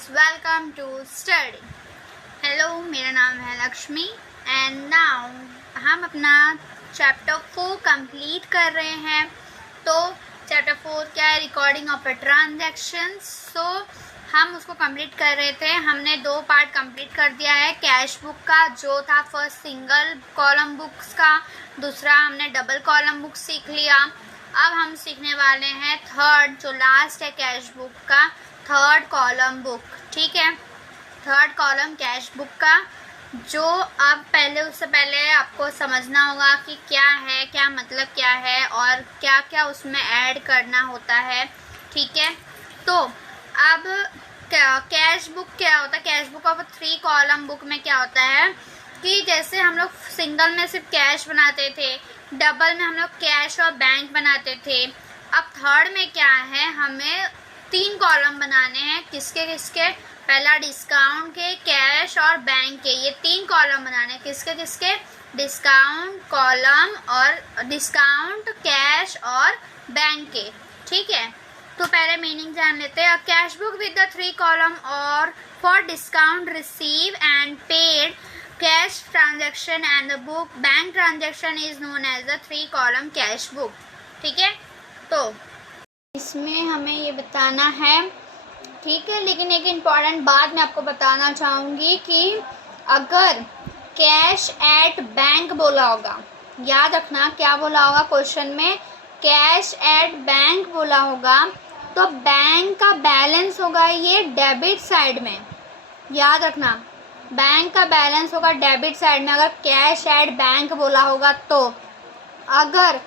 guys, welcome to study. Hello, मेरा नाम है लक्ष्मी एंड नाउ हम अपना चैप्टर 4 कंप्लीट कर रहे हैं। तो चैप्टर 4 क्या है? Recording of a transactions. So हम उसको कंप्लीट कर रहे थे। हमने 2 पार्ट कंप्लीट कर दिया है। कैश बुक का जो था फर्स्ट सिंगल कॉलम बुक्स का, दूसरा हमने डबल कॉलम बुक सीख लिया। अब हम सीखने वाले हैं थर्ड, जो लास्ट है कैश बुक का, थर्ड कॉलम बुक। ठीक है, थर्ड कॉलम कैश बुक का, जो अब पहले उससे पहले आपको समझना होगा कि क्या है, क्या मतलब क्या है और क्या क्या उसमें ऐड करना होता है। ठीक है, तो अब कैश बुक क्या होता है? Cash book of 3 column book में क्या होता है कि जैसे हम लोग सिंगल में सिर्फ कैश बनाते थे, डबल में हम लोग कैश और बैंक बनाते थे। अब थर्ड में क्या है, हमें 3 कॉलम बनाने हैं। किसके किसके? पहला डिस्काउंट के, कैश और बैंक के, ये 3 कॉलम बनाने हैं। किसके किसके? डिस्काउंट कॉलम और डिस्काउंट, कैश और बैंक के। ठीक है, तो पहले मीनिंग जान लेते हैं। Cash book with the 3 column और for discount receive and paid cash transaction and the book bank transaction is known as the 3 column cash book. ठीक है, तो इसमें हमें ये बताना है। ठीक है, लेकिन एक इम्पॉर्टेंट बात मैं आपको बताना चाहूँगी कि अगर कैश एट बैंक बोला होगा, याद रखना क्या बोला होगा क्वेश्चन में, कैश एट बैंक बोला होगा तो बैंक का बैलेंस होगा ये डेबिट साइड में। याद रखना, बैंक का बैलेंस होगा डेबिट साइड में अगर कैश एट बैंक बोला होगा तो। अगर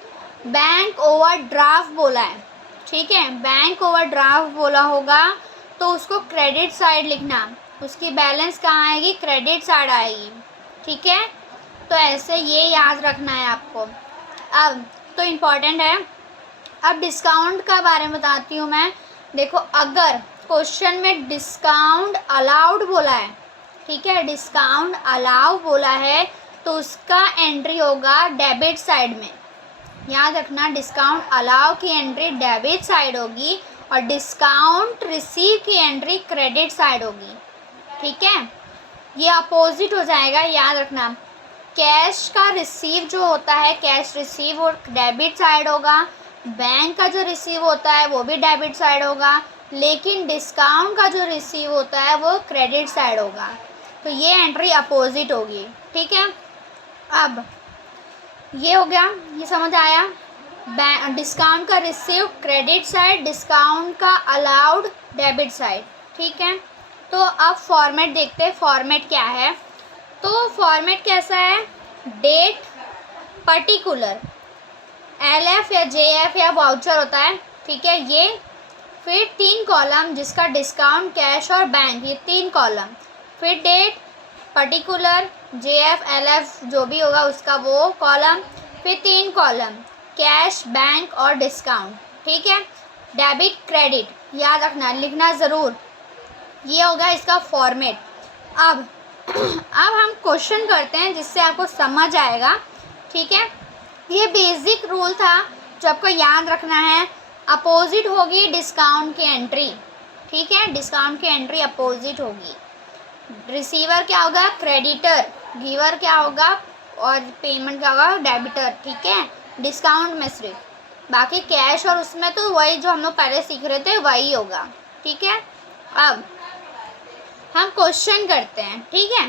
बैंक ओवरड्राफ्ट बोला है, ठीक है, बैंक ओवरड्राफ्ट बोला होगा तो उसको क्रेडिट साइड लिखना, उसकी बैलेंस कहाँ आएगी? क्रेडिट साइड आएगी। ठीक है, तो ऐसे ये याद रखना है आपको। अब तो इम्पॉर्टेंट है। अब डिस्काउंट का बारे में बताती हूँ मैं। देखो, अगर क्वेश्चन में डिस्काउंट अलाउड बोला है, ठीक है, डिस्काउंट अलाउ बोला है तो उसका एंट्री होगा डेबिट साइड में। याद रखना, डिस्काउंट अलाउ की एंट्री डेबिट साइड होगी और डिस्काउंट रिसीव की एंट्री क्रेडिट साइड होगी। ठीक है, ये अपोजिट हो जाएगा। याद रखना, कैश का रिसीव जो होता है, कैश रिसीव वो डेबिट साइड होगा, बैंक का जो रिसीव होता है वो भी डेबिट साइड होगा, लेकिन डिस्काउंट का जो रिसीव होता है वो क्रेडिट साइड होगा। तो ये एंट्री अपोजिट होगी। ठीक है, अब ये हो गया, ये समझ आया। डिस्काउंट का रिसीव क्रेडिट साइड, डिस्काउंट का अलाउड डेबिट साइड। ठीक है, तो अब फॉर्मेट देखते हैं, फॉर्मेट क्या है। तो फॉर्मेट कैसा है? डेट पर्टिकुलर, LF या JF या वाउचर होता है। ठीक है, ये फिर 3 कॉलम जिसका डिस्काउंट, कैश और बैंक, ये 3 कॉलम, फिर डेट पर्टिकुलर, JF LF जो भी होगा उसका वो कॉलम, फिर 3 कॉलम कैश, बैंक और डिस्काउंट। ठीक है, डेबिट क्रेडिट याद रखना, लिखना ज़रूर। ये होगा इसका फॉर्मेट। अब हम क्वेश्चन करते हैं जिससे आपको समझ आएगा। ठीक है, ये बेसिक रूल था जो आपको याद रखना है। अपोजिट होगी डिस्काउंट की एंट्री। ठीक है, डिस्काउंट की एंट्री अपोजिट होगी। रिसीवर क्या होगा? क्रेडिटर। गिवर क्या होगा? और पेमेंट क्या होगा? डेबिटर। ठीक है, डिस्काउंट में सिर्फ, बाकी कैश और उसमें तो वही जो हम लोग पहले सीख रहे थे वही होगा। ठीक है, अब हम क्वेश्चन करते हैं। ठीक है,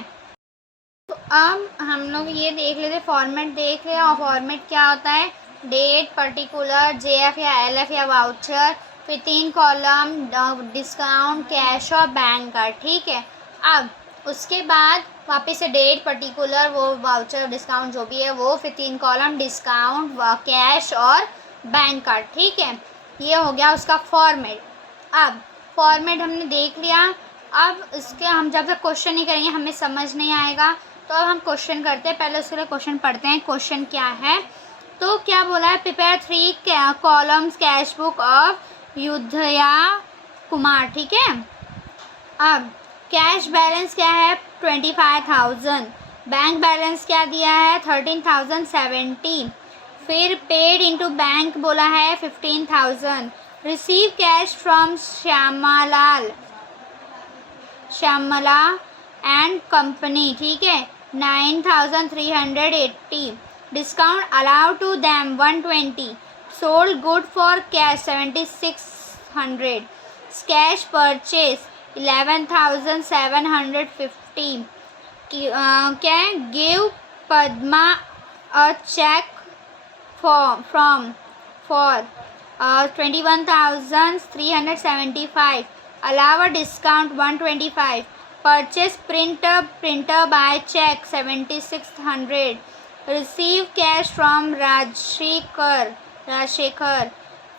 तो अब हम लोग ये देख लेते, फॉर्मेट देख रहे हैं। और फॉर्मेट क्या होता है? डेट पर्टिकुलर, JF या LF या वाउचर, फिर 3 कॉलम डिस्काउंट, कैश और बैंक का। ठीक है, अब उसके बाद वापस से डेट पर्टिकुलर, वो वाउचर डिस्काउंट जो भी है वो, फिर 3 कॉलम डिस्काउंट, कैश और बैंक का। ठीक है, ये हो गया उसका फॉर्मेट। अब फॉर्मेट हमने देख लिया। अब इसके हम जब तक क्वेश्चन नहीं करेंगे हमें समझ नहीं आएगा, तो अब हम क्वेश्चन करते हैं। पहले उसके लिए क्वेश्चन पढ़ते हैं। क्वेश्चन क्या है? तो क्या बोला है? Prepare 3 columns cash book of Yudhya Kumar. ठीक है, अब कैश बैलेंस क्या है? 25,000। बैंक बैलेंस क्या दिया है? 13,070। फिर पेड इनटू बैंक बोला है 15,000। Receive cash from Shyamalal Shyamla and company, ठीक है, 9380, discount allowed to them 120, sold good for cash 7600, cash purchase 11750, क्या give Padma a cheque from for 21,375, allow a discount 125, purchase printer by check 7600, receive cash from Rajshekhar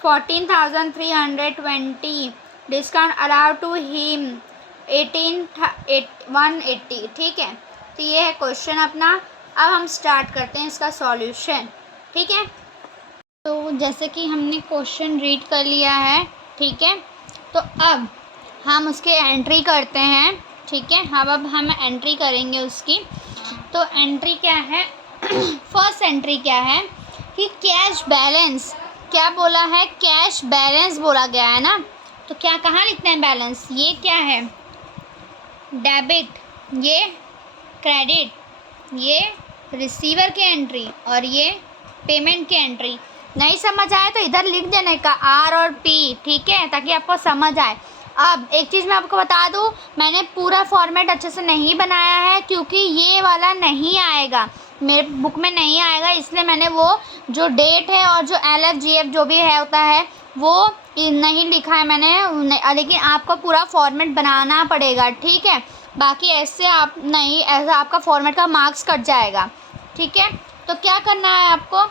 14,320, discount allowed to him 180। ठीक है, तो ये है question अपना। अब हम start करते हैं इसका सॉल्यूशन, ठीक है। तो जैसे कि हमने क्वेश्चन रीड कर लिया है, ठीक है, तो अब हम उसके एंट्री करते हैं, ठीक है। अब हम एंट्री करेंगे उसकी। तो एंट्री क्या है फर्स्ट एंट्री क्या है कि कैश बैलेंस, क्या बोला है, कैश बैलेंस बोला गया है ना, तो क्या कहाँ लिखते हैं बैलेंस, ये क्या है डेबिट, ये क्रेडिट, ये रिसीवर की एंट्री और ये पेमेंट की एंट्री। नहीं समझ आए तो इधर लिख देने का आर और पी, ठीक है, ताकि आपको समझ आए। अब एक चीज़ मैं आपको बता दूं, मैंने पूरा फॉर्मेट अच्छे से नहीं बनाया है क्योंकि ये वाला नहीं आएगा, मेरे बुक में नहीं आएगा, इसलिए मैंने वो जो डेट है और जो LFGF जो भी है होता है वो नहीं लिखा है मैंने, लेकिन आपको पूरा फॉर्मेट बनाना पड़ेगा, ठीक है। बाकी ऐसे आप नहीं, ऐसा आपका फॉर्मेट का मार्क्स कट जाएगा, ठीक है। तो क्या करना है आपको,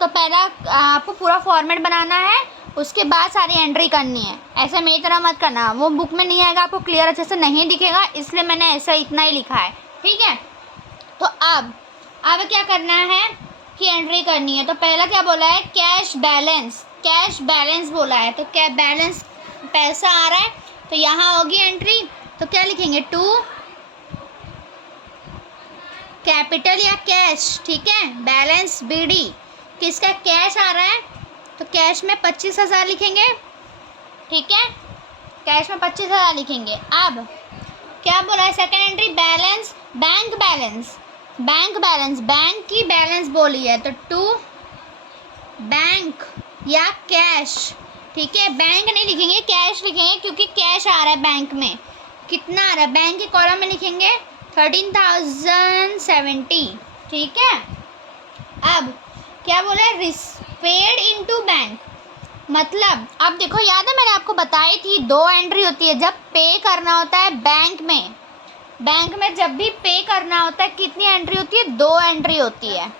तो पहला आपको पूरा फॉर्मेट बनाना है, उसके बाद सारी एंट्री करनी है। ऐसे मेरी तरह मत करना, वो बुक में नहीं आएगा, आपको क्लियर अच्छे से नहीं दिखेगा, इसलिए मैंने ऐसा इतना ही लिखा है, ठीक है। तो अब क्या करना है कि एंट्री करनी है। तो पहला क्या बोला है, कैश बैलेंस, कैश बैलेंस बोला है, तो क्या बैलेंस पैसा आ रहा है, तो यहाँ होगी एंट्री। तो क्या लिखेंगे, टू कैपिटल या कैश, ठीक है, बैलेंस BD, किसका कैश आ रहा है, तो कैश में 25,000 लिखेंगे, ठीक है, कैश में 25,000 लिखेंगे। अब क्या बोला है second entry, balance, bank balance, bank balance, bank की बैलेंस बोली है, तो टू बैंक या कैश, ठीक है, बैंक नहीं लिखेंगे, कैश लिखेंगे क्योंकि कैश आ रहा है बैंक में, कितना आ रहा है, बैंक के कॉलम में लिखेंगे 13,070, ठीक है। अब क्या बोला है, पेड इनटू बैंक, मतलब अब देखो, याद है मैंने आपको बताई थी 2 एंट्री होती है जब पे करना होता है बैंक में, बैंक में जब भी पे करना होता है कितनी एंट्री होती है, 2 एंट्री होती है।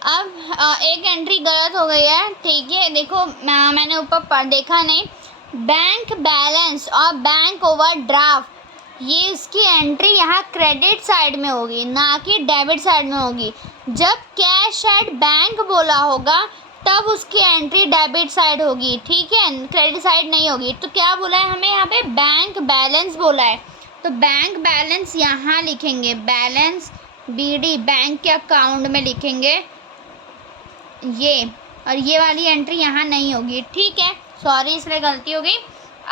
अब एक एंट्री गलत हो गई है, ठीक है, देखो मैंने ऊपर देखा नहीं, बैंक बैलेंस और बैंक ओवरड्राफ्ट, ये इसकी एंट्री यहाँ क्रेडिट साइड में होगी, ना कि डेबिट साइड में होगी। जब कैश एट बैंक बोला होगा तब उसकी एंट्री डेबिट साइड होगी, ठीक है, क्रेडिट साइड नहीं होगी। तो क्या बोला है हमें यहाँ पे, बैंक बैलेंस बोला है, तो बैंक बैलेंस यहाँ लिखेंगे, बैलेंस BD, बैंक के अकाउंट में लिखेंगे ये, और ये वाली एंट्री यहाँ नहीं होगी, ठीक है, सॉरी इसलिए गलती हो गई।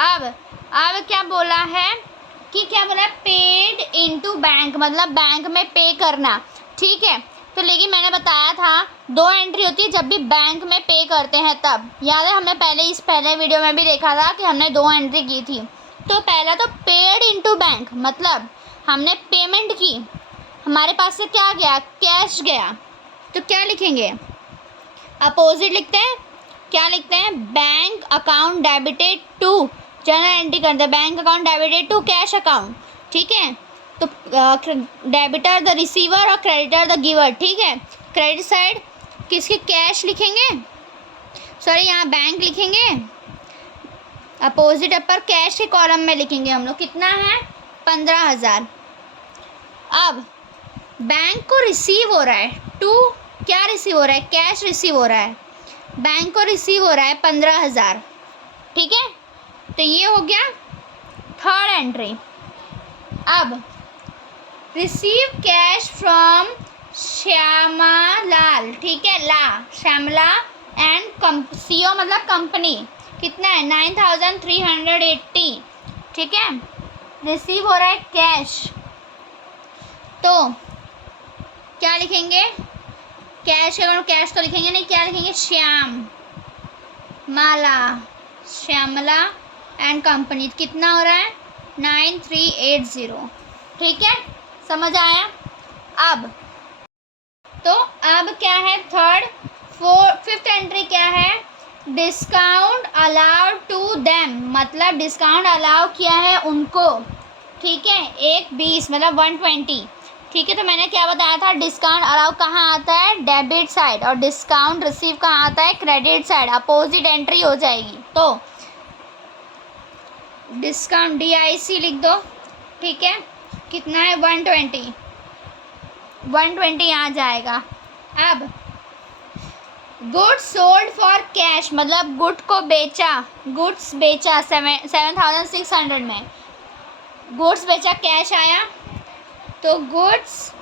अब क्या बोला है कि क्या बोला है, पेड इनटू बैंक, मतलब बैंक में पे करना, ठीक है। तो लेकिन मैंने बताया था 2 एंट्री होती है जब भी बैंक में पे करते हैं तब, याद है हमने पहले वीडियो में भी देखा था कि हमने 2 एंट्री की थी। तो पहला तो पेड इनटू बैंक, मतलब हमने पेमेंट की, हमारे पास से क्या गया, कैश गया, तो क्या लिखेंगे, अपोजिट लिखते हैं, क्या लिखते हैं, bank account debited to, general entry करते हैं, bank account debited to cash account, ठीक है। तो डेबिटर द रिसीवर और क्रेडिटर द गिवर, ठीक है, क्रेडिट साइड किसके, कैश लिखेंगे, सॉरी यहाँ बैंक लिखेंगे, अपोजिट अपर कैश के कॉलम में लिखेंगे हम लोग, कितना है 15,000। अब बैंक को रिसीव हो रहा है, टू क्या रिसीव हो रहा है, कैश रिसीव हो रहा है, बैंक को रिसीव हो रहा है 15,000, ठीक है। तो ये हो गया थर्ड एंट्री। अब रिसीव कैश फ्रॉम श्यामालाल, ठीक है, श्यामला एंड CO मतलब कंपनी, कितना है 9,380, ठीक है, रिसीव हो रहा है कैश, तो क्या लिखेंगे? कैश अगर कैश तो लिखेंगे नहीं, क्या लिखेंगे? Shyamala and company. कितना हो रहा है? 9380। ठीक है, समझ आया? अब क्या है? फिफ्थ एंट्री क्या है? डिस्काउंट अलाउड टू देम, मतलब डिस्काउंट अलाउ किया है उनको। ठीक है, 1/20 मतलब 120। ठीक है, तो मैंने क्या बताया था? डिस्काउंट अलाउ कहाँ आता है? डेबिट साइड, और डिस्काउंट रिसीव कहाँ आता है? Credit side. अपोजिट एंट्री हो जाएगी, तो डिस्काउंट DIC लिख दो। ठीक है, कितना है? 120 यहाँ जाएगा। अब गुड्स सोल्ड फॉर कैश, मतलब गुड्स बेचा 7600 में, गुड्स बेचा, कैश आया, तो गुड्स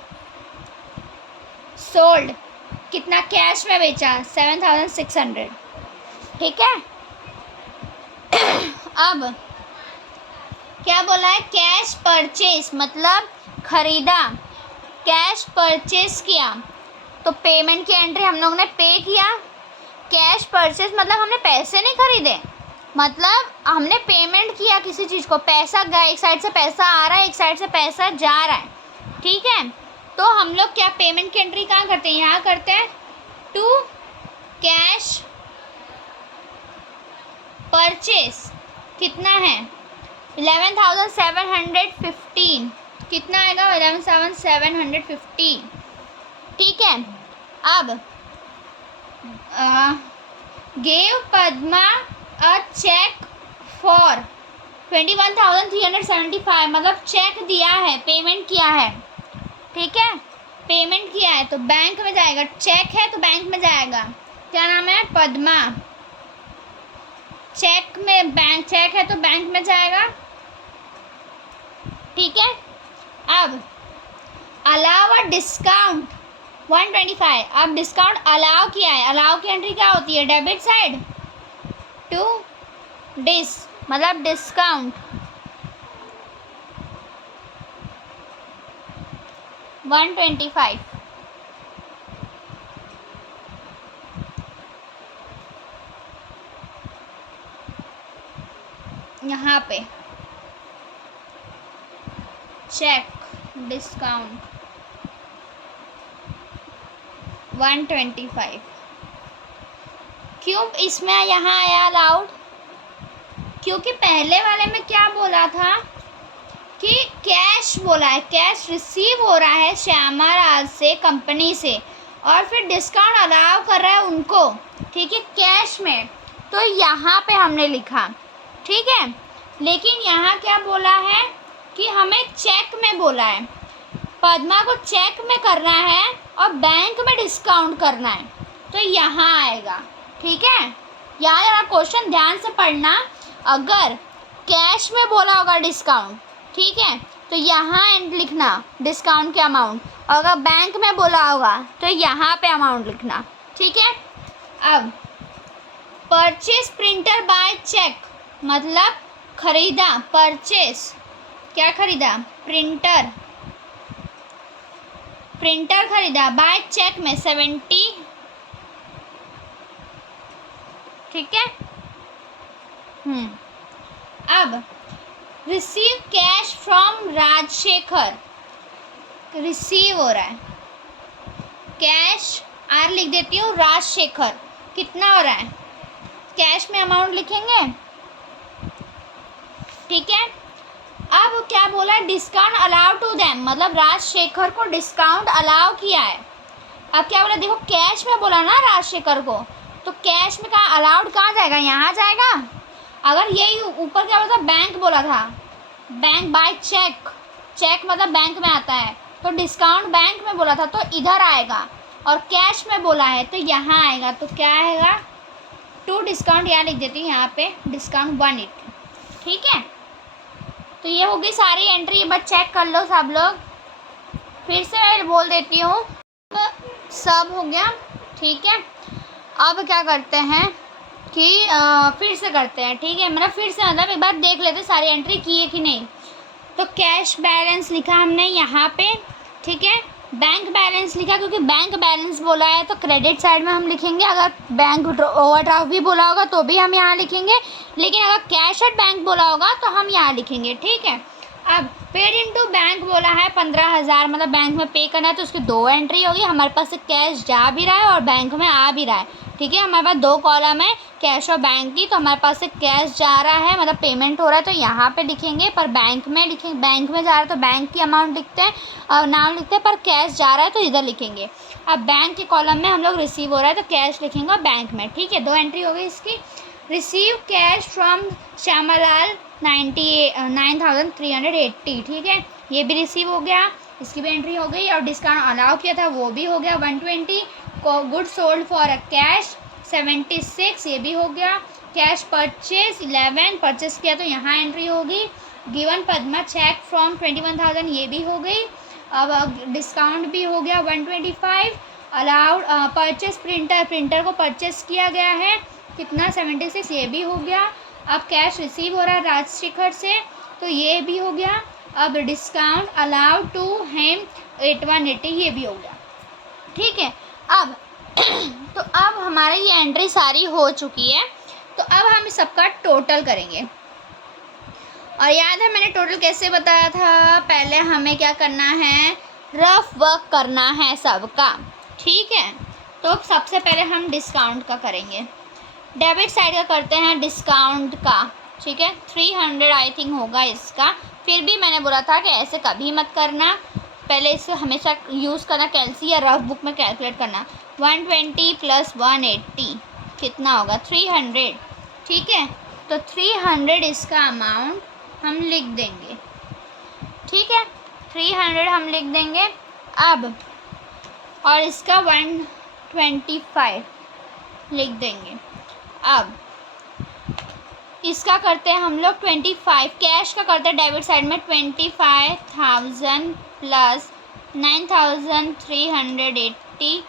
सोल्ड कितना कैश में बेचा? 7600। ठीक है, अब क्या बोला है? कैश परचेज मतलब खरीदा, कैश परचेज किया, तो पेमेंट की एंट्री हम लोग ने पे किया। कैश परचेज मतलब हमने पैसे नहीं खरीदे, मतलब हमने पेमेंट किया किसी चीज़ को, पैसा गया, एक साइड से पैसा आ रहा है, एक साइड से पैसा जा रहा है। ठीक है, तो हम लोग क्या पेमेंट की एंट्री कहाँ करते हैं? यहाँ करते हैं। टू कैश परचेज कितना है? 11,715। कितना आएगा? 11,715। ठीक है, अब gave Padma a cheque for 21,375, मतलब चेक दिया है, पेमेंट किया है। ठीक है, पेमेंट किया है तो बैंक में जाएगा, चेक है तो बैंक में जाएगा। क्या नाम है? पद्मा। चेक है तो बैंक में जाएगा। ठीक है, अब अलावा डिस्काउंट 125। अब डिस्काउंट अलाउ किया है, अलाउ की एंट्री क्या होती है? Debit side. टू मतलब डिस्काउंट 125। यहाँ पे चेक डिस्काउंट 125। क्यों इसमें यहाँ आया अलाउड? क्योंकि पहले वाले में क्या बोला था कि कैश बोला है, कैश रिसीव हो रहा है श्यामा राज से, कंपनी से, और फिर डिस्काउंट अलाउ कर रहा है उनको। ठीक है, कैश में, तो यहाँ पे हमने लिखा। ठीक है, लेकिन यहाँ क्या बोला है कि हमें चेक में बोला है, पद्मा को चेक में करना है और बैंक में डिस्काउंट करना है, तो यहाँ आएगा। ठीक है, यहाँ जरा क्वेश्चन ध्यान से पढ़ना। अगर कैश में बोला होगा डिस्काउंट, ठीक है, तो यहाँ एंड लिखना डिस्काउंट के अमाउंट, और अगर बैंक में बोला होगा तो यहाँ पे अमाउंट लिखना। ठीक है, अब परचेज प्रिंटर बाय चेक मतलब खरीदा, परचेज क्या खरीदा? प्रिंटर खरीदा, बाय चेक में 70। ठीक है, अब receive cash from Rajashekhar, receive हो रहा है कैश, आर लिख देती हूँ, राजशेखर कितना हो रहा है? कैश में अमाउंट लिखेंगे। ठीक है, अब क्या बोला? डिस्काउंट अलाउ टू देम, मतलब राजशेखर को डिस्काउंट अलाउ किया है। अब क्या बोला? देखो कैश में बोला ना राजशेखर को, तो कैश में कहाँ अलाउड कहाँ जाएगा? यहाँ जाएगा। अगर यही ऊपर क्या बोला था? बैंक बोला था, बैंक बाय चेक, चेक मतलब बैंक में आता है, तो डिस्काउंट बैंक में बोला था तो इधर आएगा, और कैश में बोला है तो यहाँ आएगा। तो क्या आएगा? टू डिस्काउंट यहाँ लिख देती हूँ, यहाँ पे डिस्काउंट 180। ठीक है, तो ये हो गई सारी एंट्री, बस चेक कर लो सब लोग। फिर से मैं बोल देती हूँ, सब हो गया। ठीक है, अब क्या करते हैं कि फिर से करते हैं। ठीक है, मतलब फिर से मतलब एक बार देख लेते सारी एंट्री की है कि नहीं। तो कैश बैलेंस लिखा हमने यहाँ पे, ठीक है। बैंक बैलेंस लिखा क्योंकि बैंक बैलेंस बोला है तो क्रेडिट साइड में हम लिखेंगे। अगर बैंक ओवरड्राफ्ट भी बोला होगा तो भी हम यहाँ लिखेंगे, लेकिन अगर कैश एट बैंक बोला होगा तो हम यहाँ लिखेंगे, ठीक है। अब पेड इनटू बैंक बोला है 15,000, मतलब बैंक में पे करना है तो उसकी 2 एंट्री होगी। हमारे पास से कैश जा भी रहा है और बैंक में आ भी रहा है, ठीक है। हमारे पास 2 कॉलम है कैश और बैंक की, तो हमारे पास से कैश जा रहा है मतलब पेमेंट हो रहा है तो यहाँ पे लिखेंगे, पर बैंक में लिखेंगे, बैंक में जा रहा है तो बैंक की अमाउंट लिखते हैं और नाम लिखते हैं, पर कैश जा रहा है तो इधर लिखेंगे। अब बैंक के कॉलम में हम लोग रिसीव हो रहा है तो कैश लिखेंगे बैंक में, ठीक है। 2 एंट्री हो गई इसकी। रिसीव कैश फ्रॉम श्यामालाल 9,380, ठीक है, ये भी रिसीव हो गया, इसकी भी एंट्री हो गई। और डिस्काउंट अलाउ किया था वो भी हो गया 120। Good sold for a cash 76, ये भी हो गया। कैश परचेज 11, परचेस किया तो यहाँ एंट्री होगी। गिवन पद्मा चेक फ्रॉम 21,000, ये भी हो गई। अब डिस्काउंट भी हो गया 125। अलाउड परचेस प्रिंटर को परचेस किया गया है कितना 76, ये भी हो गया। अब कैश रिसीव हो रहा है राजशेखर से तो ये भी हो गया। अब डिस्काउंट अलाउड टू हिम 8180, ये भी हो गया, ठीक है। अब तो अब हमारी ये एंट्री सारी हो चुकी है, तो अब हम सबका टोटल करेंगे। और याद है मैंने टोटल कैसे बताया था, पहले हमें क्या करना है, रफ वर्क करना है सबका, ठीक है। तो सबसे पहले हम डिस्काउंट का करेंगे, डेबिट साइड का करते हैं डिस्काउंट का, ठीक है। 300 आई थिंक होगा इसका। फिर भी मैंने बोला था कि ऐसे कभी मत करना, पहले इसे हमेशा यूज़ करना कैलसी या रफ बुक में कैलकुलेट करना। 120 + 180 कितना होगा 300, ठीक है। तो 300 इसका अमाउंट हम लिख देंगे, ठीक है, 300 हम लिख देंगे। अब और इसका 125 लिख देंगे। अब इसका करते हैं हम लोग 25, कैश का करते हैं डेबिट साइड में 25,000 + 9,380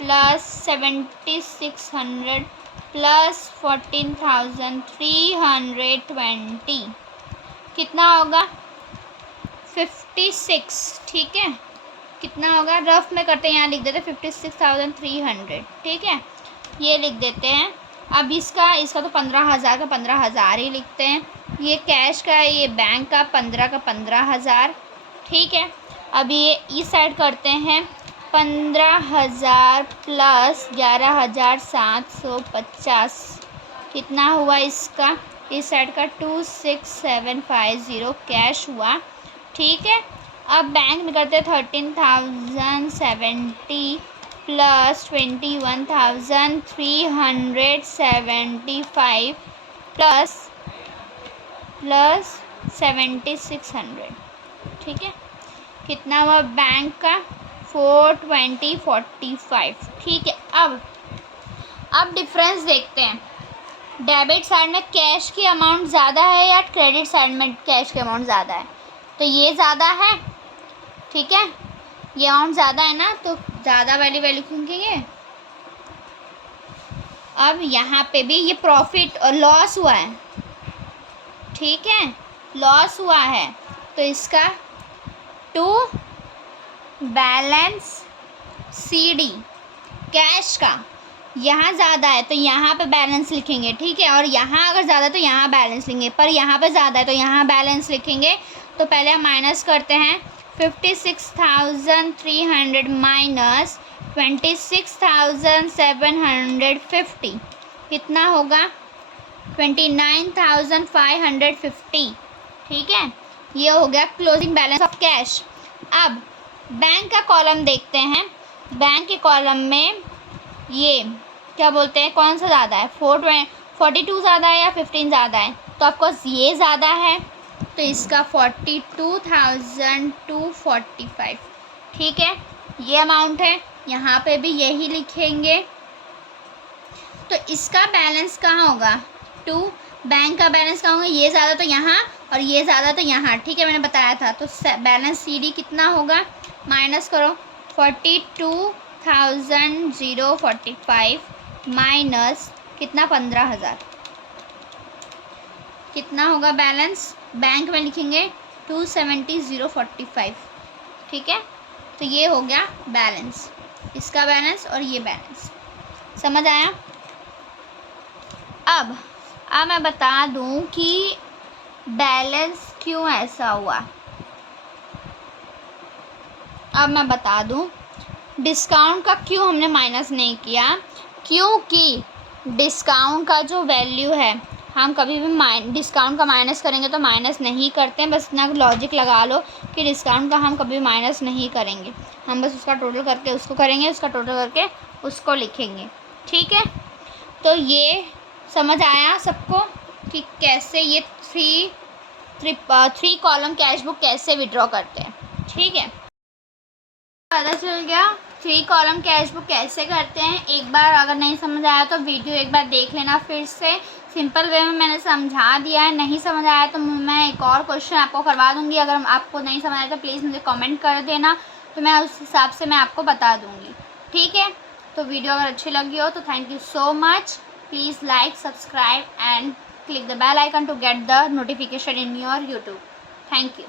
+ 7,600 + 14,320 कितना होगा 56, ठीक है। कितना होगा रफ में करते हैं, यहाँ लिख देते हैं 56,300, ठीक है, ये लिख देते हैं। अब इसका तो 15,000 का 15,000 ही लिखते हैं। ये कैश का है, ये बैंक का 15 का 15,000, ठीक है। अब ये इस साइड करते हैं 15,000 + 11,750 कितना हुआ इसका, इस साइड का 26,750 कैश हुआ, ठीक है। अब बैंक में करते हैं 13,070 + 21,375 + 7,600, ठीक है। कितना हुआ बैंक का 420.45, ठीक है। अब डिफरेंस देखते हैं, डेबिट साइड में कैश की अमाउंट ज़्यादा है या क्रेडिट साइड में कैश की अमाउंट ज़्यादा है, तो ये ज़्यादा है, ठीक है, ये अमाउंट ज़्यादा है ना, तो ज़्यादा वैल्यू लिखेंगे। अब यहाँ पे भी ये प्रॉफिट और लॉस हुआ है, ठीक है, लॉस हुआ है, तो इसका टू बैलेंस CD कैश का यहाँ ज़्यादा है तो यहाँ पे बैलेंस लिखेंगे, ठीक है। और यहाँ अगर ज़्यादा है तो यहाँ बैलेंस लिखेंगे, पर यहाँ पे ज़्यादा है तो यहाँ बैलेंस लिखेंगे। तो पहले हम माइनस करते हैं 56,300 माइनस 26,750 कितना होगा 29,550, ठीक है। ये हो गया क्लोजिंग बैलेंस ऑफ कैश। अब बैंक का कॉलम देखते हैं, बैंक के कॉलम में ये क्या बोलते हैं, कौन सा ज़्यादा है, 42 ज़्यादा है या 15 ज़्यादा है, तो ऑफकोर्स ये ज़्यादा है, तो इसका 42,245, ठीक है, ये अमाउंट है। यहाँ पे भी यही लिखेंगे, तो इसका बैलेंस कहाँ होगा 2, बैंक का बैलेंस कहाँ होगा, ये ज़्यादा तो यहाँ और ये ज़्यादा तो यहाँ, ठीक है, मैंने बताया था। तो बैलेंस CD कितना होगा, माइनस करो 42,045 माइनस कितना 15,000 कितना होगा बैलेंस, बैंक में लिखेंगे 270,045, ठीक है। तो ये हो गया बैलेंस, इसका बैलेंस और ये बैलेंस, समझ आया। अब मैं बता दूं कि बैलेंस क्यों ऐसा हुआ। अब मैं बता दूं डिस्काउंट का क्यों हमने माइनस नहीं किया, क्योंकि डिस्काउंट का जो वैल्यू है हम कभी भी डिस्काउंट का माइनस करेंगे तो माइनस नहीं करते हैं। बस इतना लॉजिक लगा लो कि डिस्काउंट का हम कभी माइनस नहीं करेंगे, हम बस उसका टोटल करके उसको करेंगे, उसका टोटल करके उसको लिखेंगे, ठीक है। तो ये समझ आया सबको कि कैसे ये थ्री कॉलम कैश बुक कैसे विड्रॉ करते हैं, ठीक है। पता चल गया 3 कॉलम कैश बुक कैसे करते हैं। एक बार अगर नहीं समझ आया तो वीडियो एक बार देख लेना फिर से, सिंपल वे में मैंने समझा दिया है। नहीं समझ आया तो मैं एक और क्वेश्चन आपको करवा दूंगी। अगर आपको नहीं समझ आया तो प्लीज़ मुझे कमेंट कर देना, तो मैं उस हिसाब से मैं आपको बता दूँगी, ठीक है। तो वीडियो अगर अच्छी लगी हो तो thank you so much. Please like, subscribe and click the bell icon to get the notification in your YouTube. Thank you.